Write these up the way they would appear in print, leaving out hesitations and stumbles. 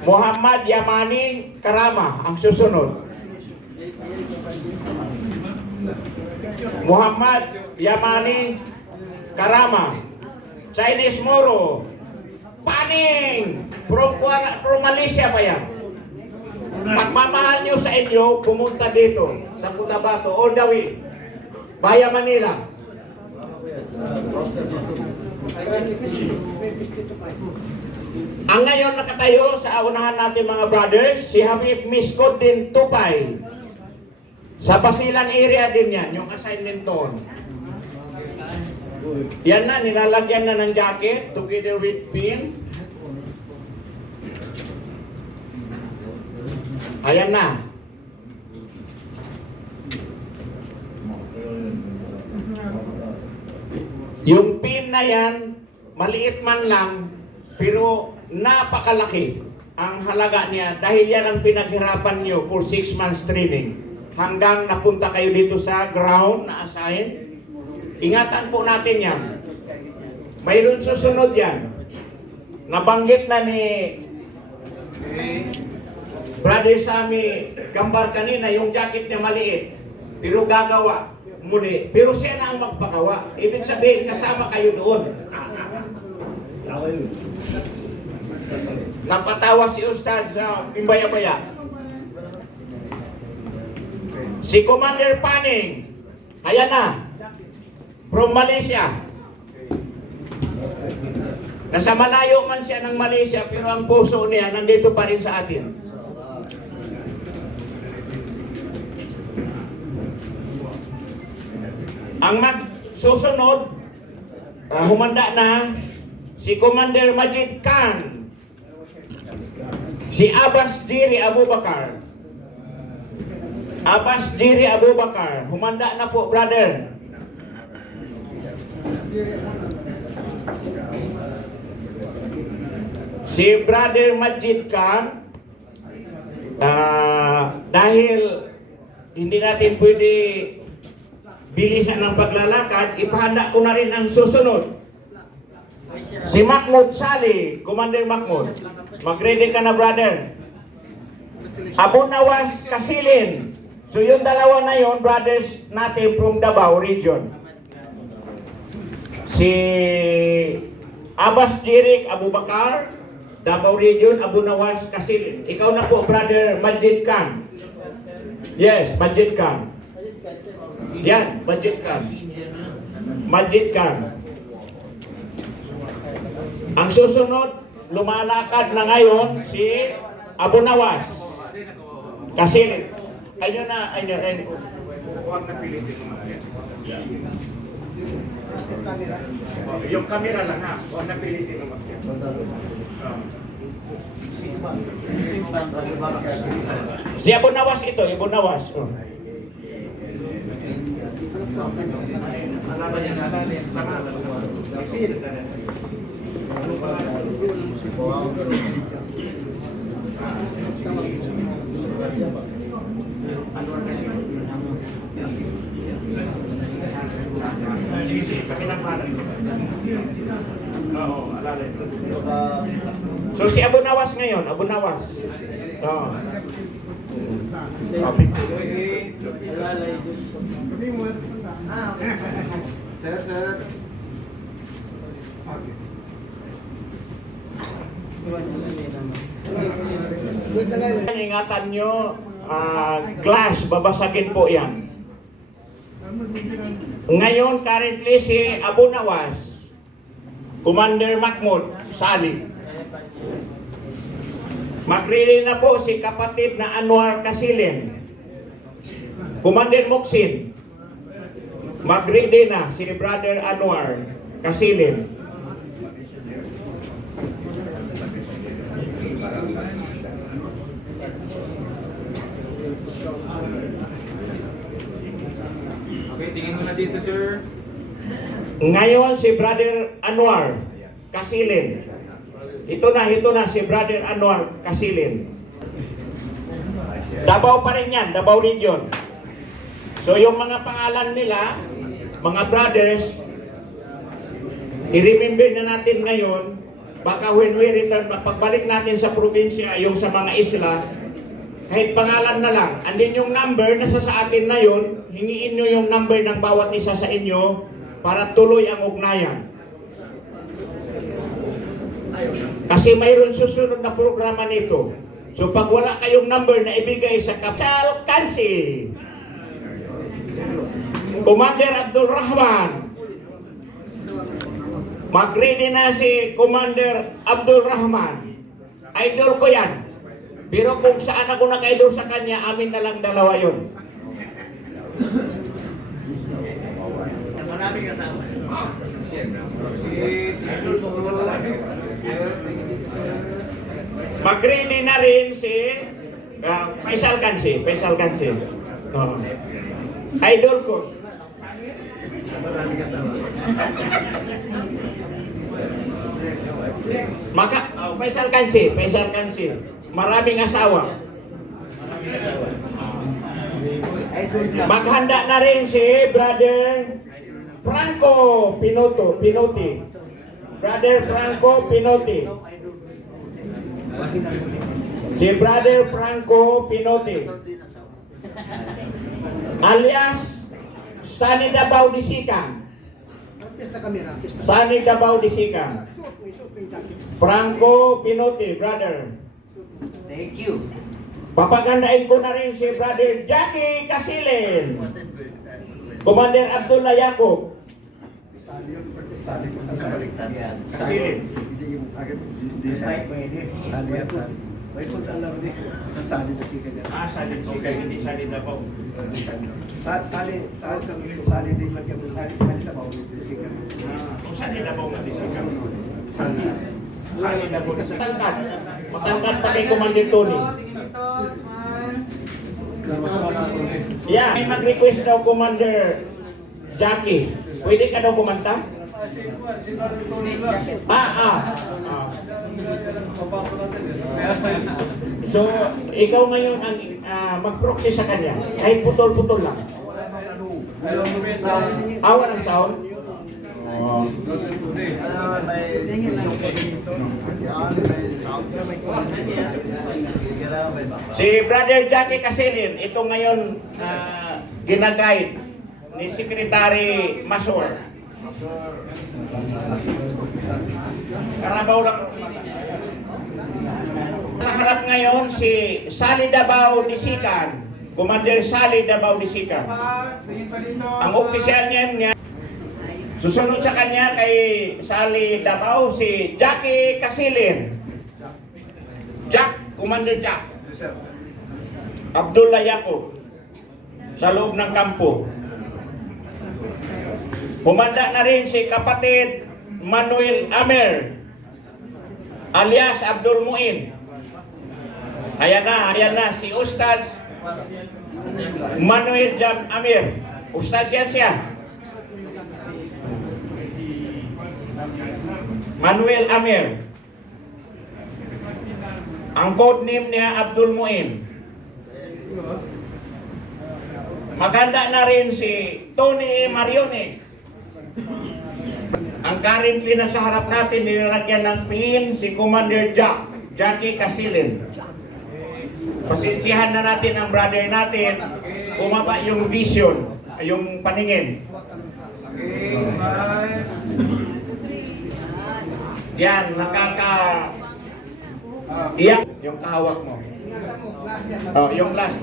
Muhammad Yamani Karama ang susunod. Muhammad Yamani Karama. Chinese Moro. Paning! From Malaysia pa yan. Pagmamahal nyo sa inyo, pumunta dito sa Cotabato, all the way. Baya Manila. Ang ngayon nakatayo sa unahan natin mga brothers, si Habib Miskot din Tupay. Sa Basilan area din yan, yung assignment doon. Yan na, nilalagyan na ng jacket together with pin. Ayan na. Yung pin na yan, maliit man lang, pero napakalaki ang halaga niya dahil yan ang pinaghirapan nyo for 6 months training. Hanggang napunta kayo dito sa ground na assign. Ingatan po natin yan. Mayroon susunod yan. Nabanggit na ni Brother Sammy Gambar kanina, yung jacket niya maliit. Pero gagawa muli. Pero siya na ang magpagawa. Ibig sabihin, kasama kayo doon. Napatawa si Ustad sa Pimbaya-baya. Si Commander Paning, ayan na, from Malaysia. Nasa malayo man siya ng Malaysia, pero ang puso niya nandito pa rin sa atin. Ang magsusunod, humanda na, si Commander Majid Khan, si Abbas Jiri Abubakar. Abbas Jiri Abubakar, humanda na po, brother. Si Brother Majid Khan, dahil hindi natin pwede bilisan ng paglalakad, ipahanda ko na rin ang susunod. Si Mahmoud Sali, Commander Mahmoud. Mag-ready ka na, brother. Abu Nawas Kasilin. So yung dalawa na yon, brothers natin from Davao region. Si Abbas Jirik Abubakar, Davao region, Abu Nawas Kasilin. Ikaw na po, brother Majid Khan. Yes, Majid Khan. Yan, Majid Khan. Majid Khan. Ang susunod, lumalakad na ngayon si Abu Nawas Kasilin. Ayun na, ayun. Huwag na pilitin naman. Yung camera lang ha. Huwag na pilitin naman. Si Abu Nawas ito, Abu Nawas. So si Abu Nawas ngayon, Abu Nawas. Sir. Ingatan nyo, glass, babasagin po yan. Ngayon, currently si Abu Nawas, Commander Mahmoud Sali. Mag-ready na po si kapatid na Anwar Kasilin, Commander Moksin. Mag-ready na si Brother Anwar Kasilin. Okay, tingin mo na dito, sir. Ngayon si Brother Anwar Kasilin. Ito na si Brother Anwar Kasilin. Davao pa rin yan, Davao region. So yung mga pangalan nila, mga brothers, i-remember na natin ngayon baka when we return, pagbalik natin sa probinsya, yung sa mga isla, kahit pangalan na lang, andin yung number, nasa sa atin na yun, hingiin nyo yung number ng bawat isa sa inyo para tuloy ang ugnayan. Kasi mayroon susunod na programa nito. So pag wala kayong number na ibigay sa Kapsal Kansi, Commander Abdul Rahman, mag-ready na si Commander Abdul Rahman. Idol ko yan. Pero kung saan ako nag-idol sa kanya, amin na lang dalawa yun. Maraming kasama. Mag-ready na rin si Faisal Kansi. Faisal Kansi. Idol ko. Faisal Kansi. Faisal Kansi. Maraming asawa. Maghanda na rin si Brother Franco Pinotti. Brother Franco Pinotti. Si Brother Franco Pinotti. Alias Sani Dabao Disikan. Sani Dabao Disikan. Franco Pinotti, brother. Thank you. Papagandain ko na rin si Brother Jackie Casilin. Commander Abdullah Yacob. Casilin. May punta alam din. Sali na siya kanya. Sali Disikan, hindi Sali Dabao. Sali din lang yung sali sa bawang Disikan. Kung Sali Dabao na Disikan. Sali Dabao. Matangkad. Matangkad pa kay Commander Tony. Yeah, may mag-request daw Commander Jackie. Pwede ka daw kumanta? So, ikaw ngayon ang mag-proxy sa kanya. Kahit putol-putol lang. Awa ng sound. Si Brother Jackie Casilin, ito ngayon ginaguide ni Secretary Masor. Karabaw lang. Sa harap ngayon si Sali Dabao Disikan, Commander Sali Dabao Disikan. Ang opisyal niya, susunod sa kanya kay Sali Dabao si Jackie Casilin. Jack, Commander Jack. Abdullah Yacob sa loob ng kampo. Humanda na rin si kapatid Manuel Amer alias Abdul Muin. Ayan na si Ustad Manuel Jam Amir. Ustad siya. Manuel Amir. Ang code name niya Abdul Muin. Maganda na rin si Tony Mariones. Ang currently na sa harap natin, nilagyan ng pin si Commander Jackie Casilin. Pasensyahan na natin ang brother natin. Bumaba yung vision, yung paningin. Okay, smile. Yan, iyak yung kahawak mo. Yung glass.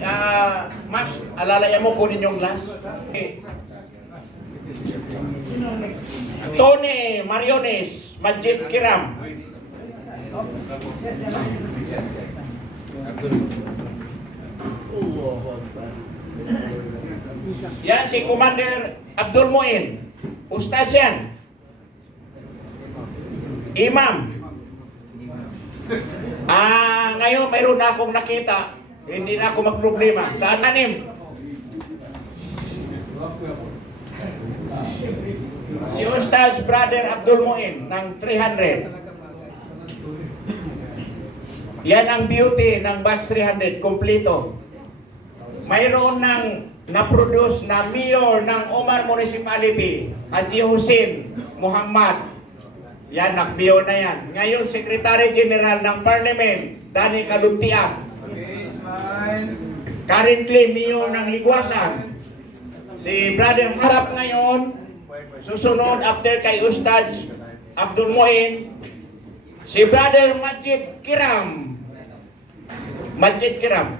Mas, alalayan mo, kunin yung glass. Okay. Tony Mariones, Majid Kiram. Yan si Commander Abdul Muin. Ustad yan. Imam. Ngayon mayroon na akong nakita. Hindi na ako magproblema. Sa anim. Si Ustaz Brother Abdul Muin ng 300. Yan ang beauty ng batch 300, kompleto. Mayroon ng na-produce na mayor ng Omar Municipality, Haji Hussein Muhammad. Yan, nagbiyo na yan. Ngayon, Secretary General ng Parliament, Danny Kalutian. Okay, smile. Currently, Mayor ng Higwasan. Si Brother Harap ngayon, susunod after kay Ustad Abdul Muin, si Brother Majid Kiram. Majid Kiram.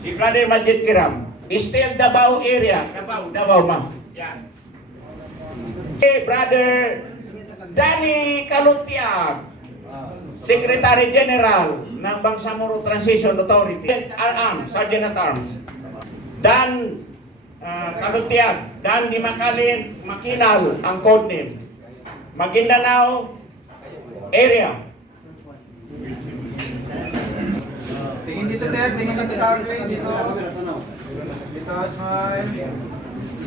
Si Brother Majid Kiram. Still Davao area. Davao ma. Yan. Si Brother Danny Kalutian, Secretary General ng Bangsamoro Transition Authority. Sergeant at Arms. Dan Kalutian, Dan Di Makalin, Makinal ang codename. Maguindanao area. Tingin dito, sir. Tingin dito sa akin. Dito. Dito, smile.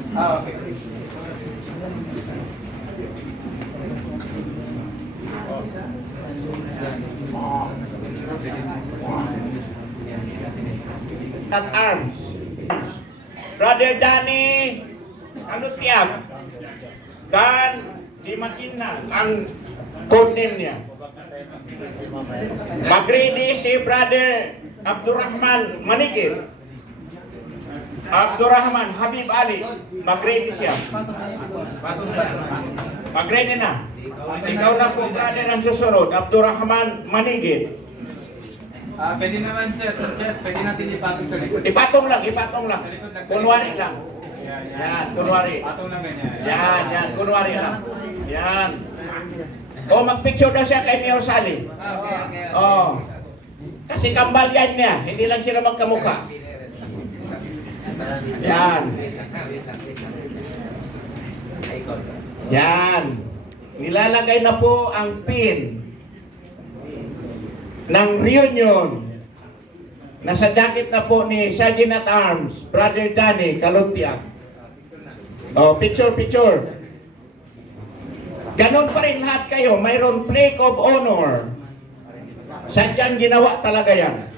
Okay. At Arms. Brother Danny Kalutian, Dan Di Makinal ang codename niya. Magridi si Brother Abdurrahman Manigil. Abdurrahman Habib Ali. Magridi siya. Magridi na. Ikaw na po, brother, ang susunod. Abdurrahman Manigil. Pwede naman, sir. Sir, pwede natin ipatong sa likod. Ipatong lang. Kunwari lang. Yan, kunwari. Patong lang ganyan. Yan, kunwari lang. Yan. O, magpicture daw siya kay Mayor Sally. Okay. Oh. Kasi kambal yan niya, hindi lang sila magkamukha. Yan. Yan. Nilalagay na po ang pin ng reunion. Nasa jacket na po ni Sergeant at Arms, Brother Danny Kalutian. Oh, picture. Ganon pa rin lahat kayo, mayroon plaque of honor. Sadyang ginawa talaga yan.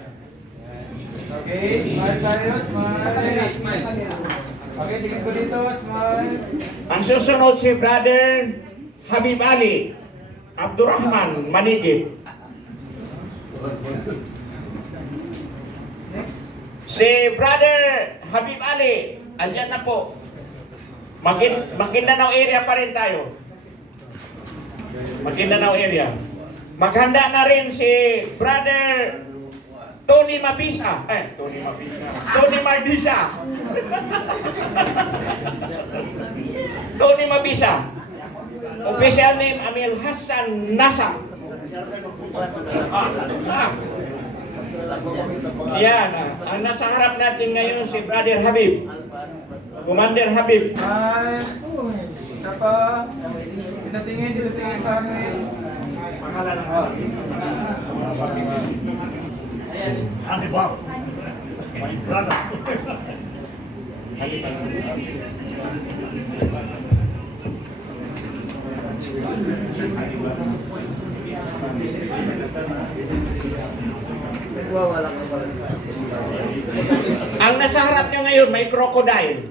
Okay, smile tayo, smile. Okay, tingin ko dito, smile. Ang susunod si Brother Habib Ali, Abdurrahman Manigil. Next. Si Brother Habib Ali, andyan na po. Maguindanao area pa rin tayo. Maguindanao area. Maghanda na rin si Brother Tony Mabisa. Tony Mardisa. Tony Mabisa. Official name Amil Hassan Nasa. Yan. Ang nasa harap natin ngayon si Brother Habib. Commander Habib. Smile. Isa pa. Dito tingin sa akin. Andy Bob, my brother. Nagwawala ka pala. Ang nasa harap nyo ngayon may crocodile.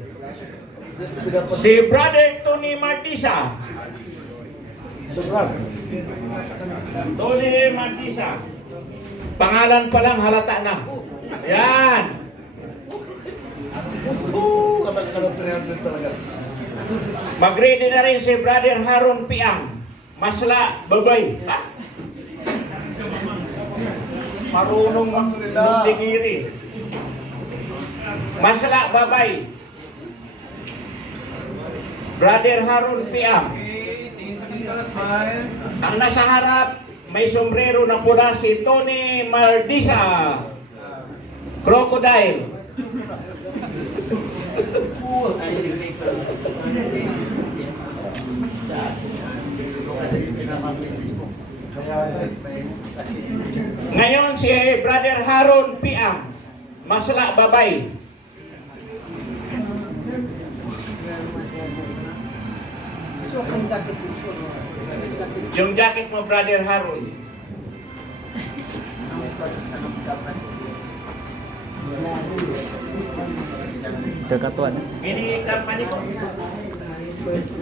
Si Brother Tony Martisa. Tony Martisa. Pangalan pa lang halata na. Yan. Katak-katak 300 talaga. Mag-ready na rin si Brother Haron Piang. Masla, babay. Ha? Marunong magdigiri. Masla, babay. Brother Haron Piang. Okay, tingin ko dito, smile. Ang nasa harap, may sombrero na pula si Tony Mardisa. Crocodile. Ngayon si Brother Haron Piang. Masla, babay. Yung jacket mo, Brother Haron. Kekatuan. Ini company ko. First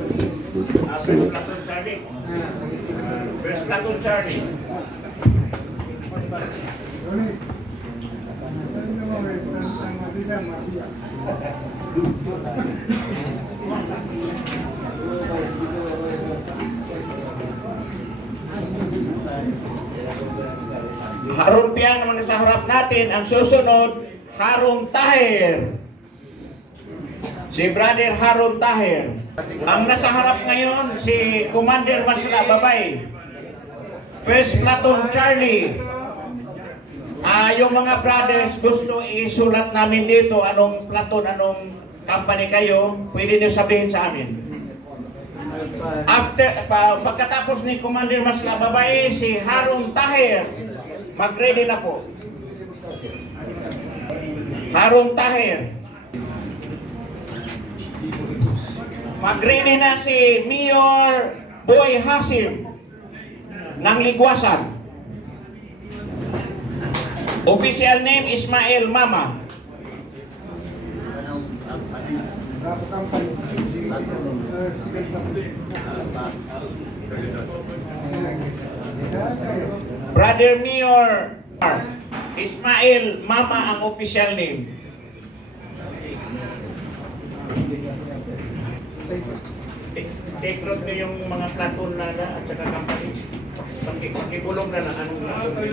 platoon sergeant. First platoon sergeant. Harun Piang naman sa harap natin. Ang susunod, Harun Tahir. Si Brother Harun Tahir. Ang nasa harap ngayon, si Commander Masla Babay. First Platoon Charlie. Yung mga brothers, gusto isulat namin dito anong platoon, anong company kayo, pwede niyo sabihin sa amin. Pagkatapos ni Commander Masla Babay, si Harun Tahir, mag-ready na po. Harun Tahir. Mag-ready na si Mayor Boy Hasim ng Ligwasan. Official name Ismail Mama. Brother Mayor Ismail Mama ang official name. Take note nyo yung mga platoon na at saka company. Pakipulong na lang anong platoon.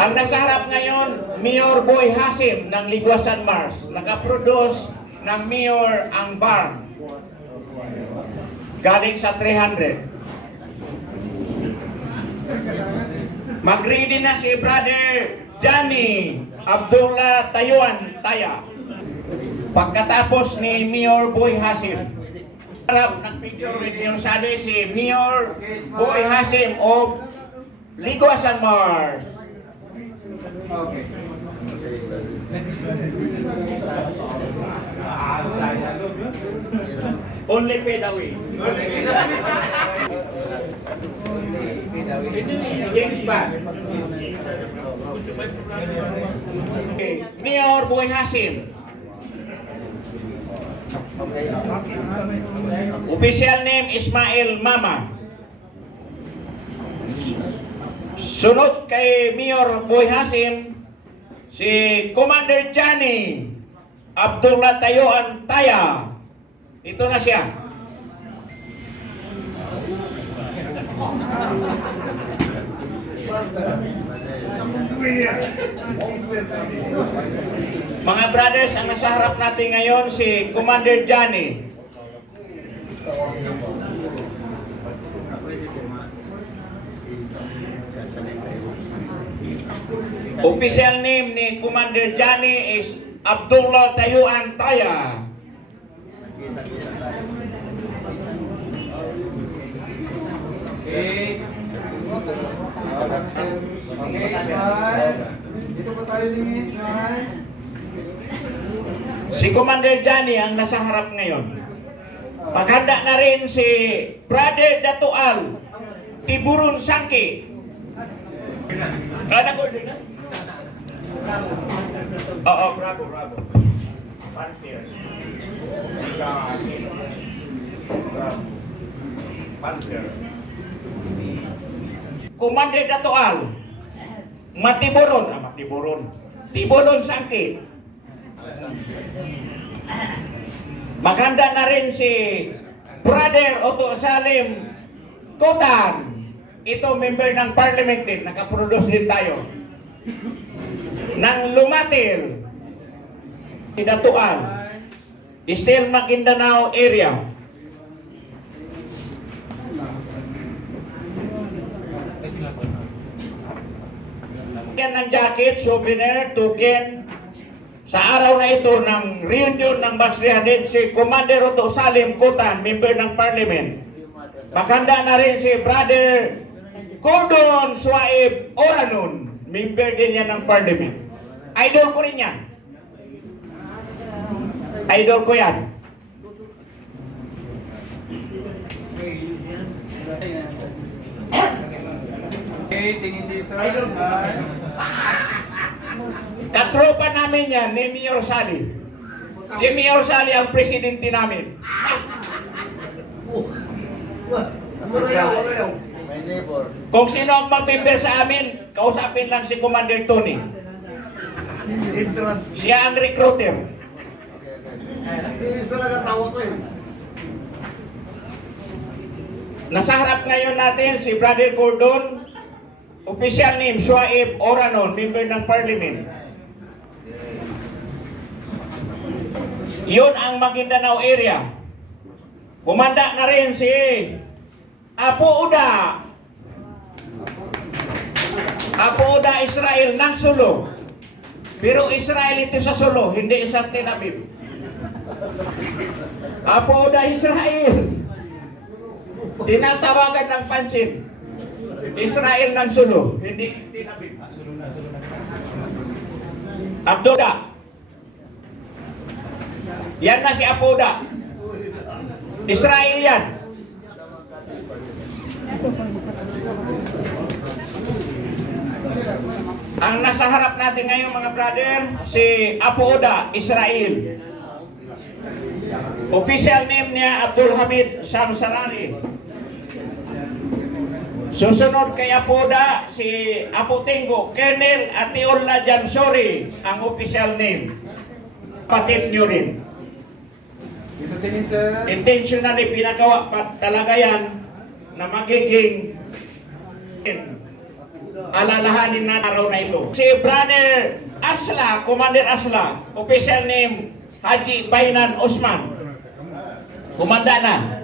Ang nasa harap ngayon, Mayor Boy Hasim ng Ligwasan Mars. Nakaproduce ng Mayor ang bar. Galing sa 300. Mag-ready na si Brother Johnny Abdullah Tayuan Taya. Pagkatapos ni Mayor Boy Hasim. Harap ng picture with yung sabi si Mayor Boy Hasim of Ligwasan Mars. Okay. Only fade away. James Bond. Okay. Mayor Boy Hasim. Official name Ismail Mama. Sunod kay Mayor Boy Hasim, si Commander Johnny Abdullah Tayuan Taya. Ito na siya. Mga brothers, ang nasa harap natin ngayon si Commander Johnny. Official name ni Commander Johnny is Abdullah Tayuan Taya. Okay. Okay, smile. Dito po tayo tingin, smile. Si Commander Johnny ang nasa harap ngayon. Maghanda na rin si Brother Datual Tiburun Sangki. Kada ko din na? Oo, bravo. Panther. Panther. Commander Datual Tiburun Sangki. Maganda na rin si Brother Otto Salim Kotan. Ito member ng parliament din. Nakaproduce din tayo. Nang Lumatil. Datuan. Still Maguindanao area. Yan ng jacket, souvenir, token. Sa araw na ito ng reunion ng Batch 300, si Commander Otto Salim Kotan, member ng parliament. Maganda na rin si Brother Gordon Suaib Oranon, member din yan ng parliament. Idol ko rin yan. Idol ko yan. Okay, tingin dito. Smile. Katropa namin yan ni Mayor Sally. Si Mayor Sally ang presidente namin. Wala. My neighbor. Kung sino ang mag-member sa amin, kausapin lang si Commander Tony. Entrance. Siya ang recruiter. Iis talaga tawa ko eh. Nasa harap ngayon natin si Brother Gordon, official name Suaib Oranon, member ng parliament. Yun ang Maguindanao area. Kumanda na rin si Apo Uda. Apo Uda Israel ng Sulu. Pero Israel ito sa Sulu, hindi sa Tel Aviv. Apo Uda Israel. Tinatawagan ng pansin. Israel ng Sulu, hindi Tel Aviv. Abdoda. Yan na si Apoda. Israel yan. Ang nasa harap natin ngayon mga brother, si Apoda, Israel. Official name niya Abdul Hamid Shamsarari. Susunod kay Apoda, si Apotengo, Colonel Atiola Jansori, ang official name. Patid nyo rin. Dito tingin sir. Intentionally pinagawa pa talaga yan na magiging alalahanin na araw na ito. Si Brother Asla, Commander Asla, official name Haji Bainan Osman. Kumanda na.